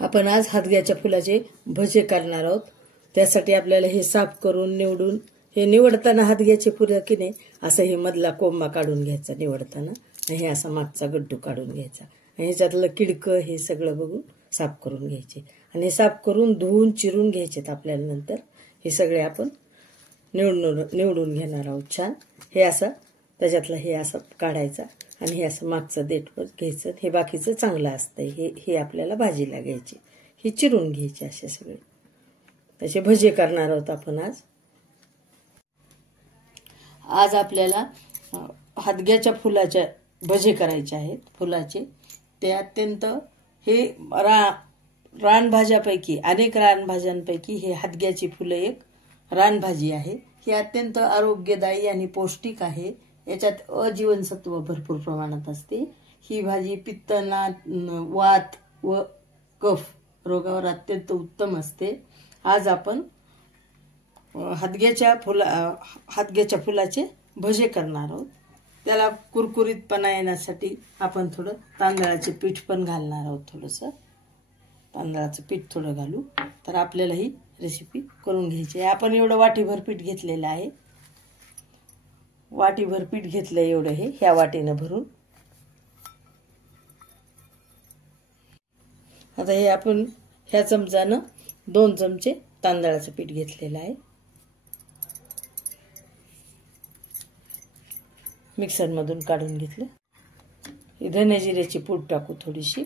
आपण आज हादग्याच्या फुलाचे भजे करणार आहोत। त्यासाठी आपल्याला हे साफ करून निवडून, हे निवडताना हादग्याचे फुलं की नाही असं हे मधला कोंबा काढून घ्यायचा निवडताना, आणि हे असा मागचा गड्डू काढून घ्यायचा, आणि ह्याच्यातलं किडकं हे सगळं बघून साफ करून घ्यायचे, आणि हे साफ करून धुवून चिरून घ्यायचेत आपल्याला। नंतर हे सगळे आपण निवडून घेणार आहोत छान। हे असं त्याच्यातलं हे असं काढायचं, आणि हे असं मागचं देठवर घ्यायचं, हे बाकीचं चांगलं असतं, हे आपल्याला भाजीला घ्यायचे, हे चिरून घ्यायचे असे सगळे। त्याचे भजे करणार आहोत आपण आज आपल्याला हादग्याच्या फुलाचे भजे करायचे आहेत फुलाचे। ते अत्यंत हे रानभाज्यापैकी, अनेक रानभाज्यांपैकी हे हादग्याची फुलं एक रानभाजी आहे। ही अत्यंत आरोग्यदायी आणि पौष्टिक आहे। याच्यात अजीवनसत्व भरपूर प्रमाणात असते। ही भाजी पित्त, वात व कफ रोगावर अत्यंत उत्तम असते। आज आपण हादग्याच्या फुलाचे भजे करणार आहोत। त्याला कुरकुरीतपणा येण्यासाठी आपण थोडं तांदळाचे पीठ पण घालणार आहोत, थोडंसं तांदळाचं पीठ थोडं घालू, तर आपल्याला ही रेसिपी करून घ्यायची आहे। आपण एवढं वाटीभर पीठ घेतलेलं आहे, वाटीभर पीठ घेतलं एवढं, हे ह्या वाटीनं भरून। आता हे आपण ह्या चमचानं 2 चमचे तांदळाचं पीठ घेतलेलं आहे, मिक्सरमधून काढून घेतलं। ही धने जिऱ्याची पूड टाकू थोडीशी,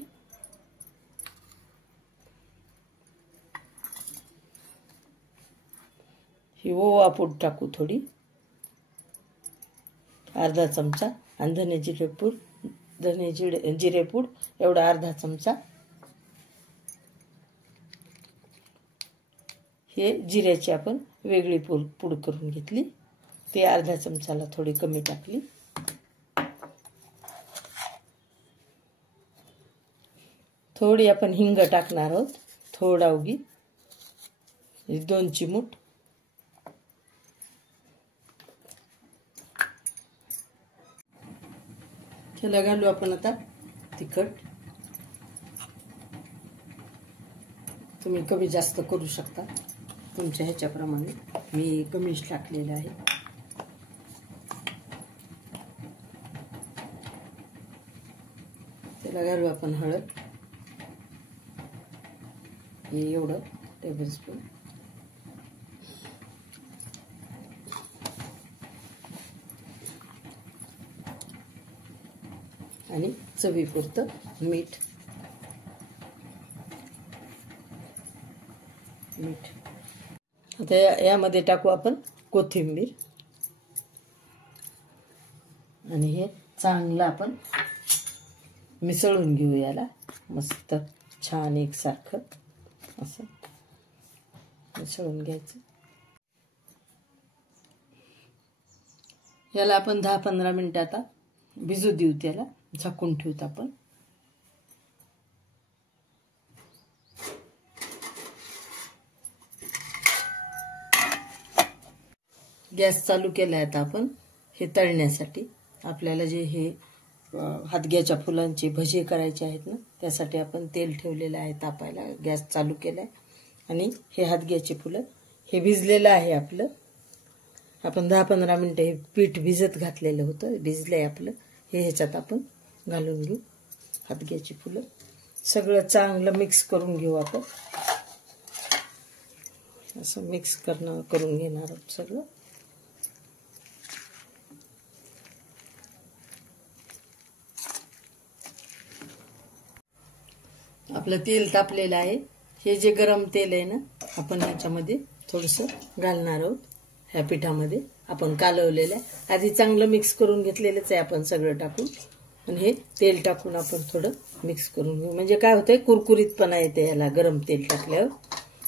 ही ओवा पूड टाकू थोडी, अर्धा चमचा, आणि धने जिरे पूड एवढा अर्धा चमचा। हे जिऱ्याची आपण वेगळी पूड करून घेतली, ते अर्धा चमचाला थोडी कमी टाकली। थोडी आपण हिंग टाकणार आहोत, थोडा उगी 2 चिमूट। त्याला घालू आपण आता तिखट, तुम्ही कमी जास्त करू शकता तुमच्या ह्याच्याप्रमाणे, मी कमीच टाकलेलं आहे। त्याला घालू आपण हळद, हे एवढं टेबलस्पून, आणि चवीपुरतं मीठ। आता यामध्ये टाकू आपण कोथिंबीर, आणि हे चांगलं आपण मिसळून घेऊ याला, मस्त छान एकसारखं असं मिसळून घ्यायचं। याला आपण 10-15 मिनिटं आता भिजू देऊ, त्याला झाकून ठेवूत आपण। गॅस चालू केलाय आता आपण हे तळण्यासाठी। आपल्याला जे हे हादग्याच्या फुलांचे भजे करायचे आहेत ना, त्यासाठी आपण तेल ठेवलेलं आहे तापायला, गॅस चालू केलाय, आणि हे हादग्याचे फुलं हे भिजलेलं आहे आपलं। आपण 10-15 मिनिटं हे पीठ भिजत घातलेलं होतं, भिजलंय आपलं। हे ह्याच्यात आपण घालून घेऊ हादग्याची फुलं, सगळं चांगलं मिक्स करून घेऊ आपण, असं मिक्स करून घेणार आहोत सगळं। आपलं तेल तापलेलं आहे, हे जे गरम तेल आहे ना, आपण ह्याच्यामध्ये थोडंसं घालणार आहोत, ह्या पिठामध्ये आपण कालवलेलं आहे, आधी चांगलं मिक्स करून घेतलेलंच आहे आपण सगळं टाकून, आणि हे तेल टाकून आपण थोडं मिक्स करून घेऊ, म्हणजे काय होतंय कुरकुरीतपणा येते ह्याला गरम तेल टाकल्यावर,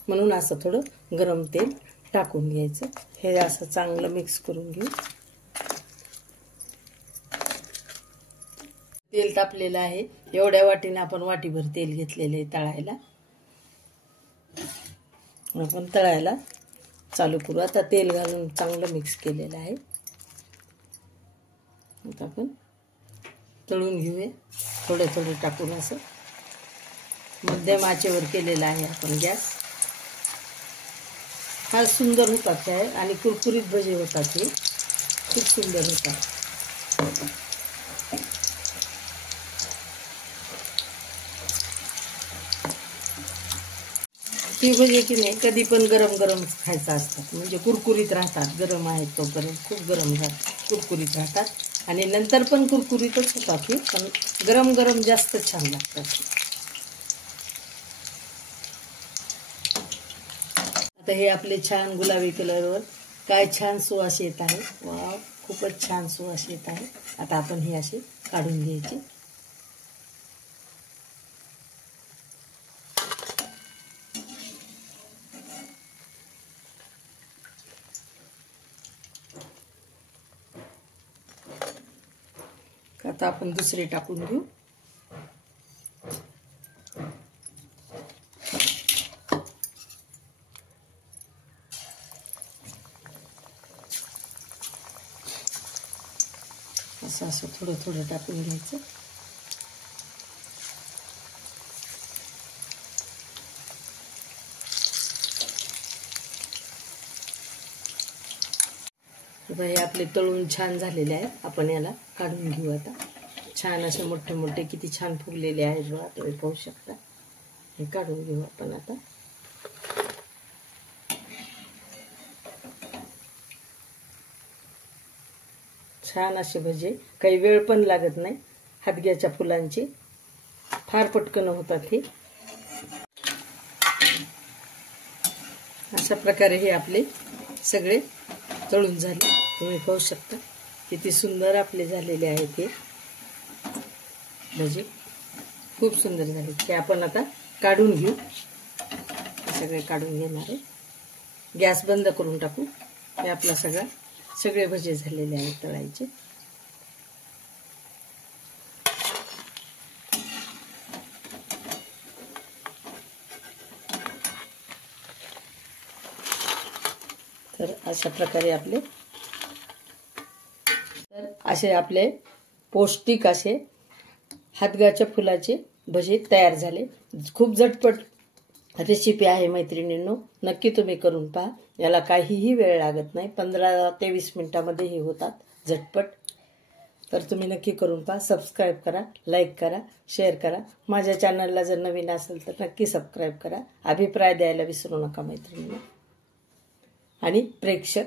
म्हणून असं थोडं गरम तेल टाकून घ्यायचं। हे असं चांगलं मिक्स करून घेऊ। तेल तापलेलं आहे, एवढ्या वाटीने आपण वाटीभर तेल घेतलेलं आहे तळायला, आपण तळायला चालू करू। आता तेल घालून चांगलं मिक्स केलेलं आहे, आता आपण तळून घेऊया थोडं थोडं टाकून असं। मध्यम आचेवर केलेला आहे आपण गॅस. फार सुंदर होतात हे आणि कुरकुरीत भजे होतात. हे खूप सुंदर होतात. ती भजे की नाही कधी पण गरम गरम खायचं असतात, म्हणजे कुरकुरीत राहतात. गरम आहेत तोपर्यंत खूप गरम कुरकुरीत राहतात आणि नंतर पण कुरकुरीतच होतात. हे पण गरम गरम जास्त छान लागतात. आता हे आपले छान गुलाबी कलरवर काय छान सुवास येत आहे. वाव, खूपच छान सुवास येत आहे. आता आपण हे असे काढून घ्यायचे. आता आपण दुसरे टाकून घेऊ. असं थोडं थोडं टाकून घ्यायचं. हे आपले तळून छान झालेले आहेत. आपण याला काढून घेऊ. आता छान असे मोठे मोठे किती छान फुगलेले आहेत बघा, तुम्ही पाहू शकता. हे काढून घेऊ आपण आता. छान असे भजे, काही वेळ पण लागत नाही. हादग्याच्या फुलांची फार पटकन होतात. हे अशा प्रकारे हे आपले सगळे तळून झाले. तुम्ही पाहू शकता किती सुंदर आपले झालेले आहेत. हे भजे खूप सुंदर झाले. हे आपण आता काढून घेऊ. सगळे काढून घेणार आहे. गॅस बंद करून टाकू. हे आपला सगळे भजे झालेले आहेत तळायचे. तर अशा प्रकारे आपले पौष्टिक असे हादग्याच्या फुलाचे भजे तयार झाले. खूप झटपट रेसिपी आहे मैत्रिणींनो, नक्की तुम्ही करून पहा. याला काहीही वेळ लागत नाही. 15 ते 20 मिनिटांमध्ये हे होतात झटपट. तर तुम्ही नक्की करून पहा. सबस्क्राईब करा, लाईक करा, शेअर करा. माझ्या चॅनलला जर नवीन असेल तर नक्की सबस्क्राईब करा. अभिप्राय द्यायला विसरू नका मैत्रिणींनो. आणि प्रेक्षक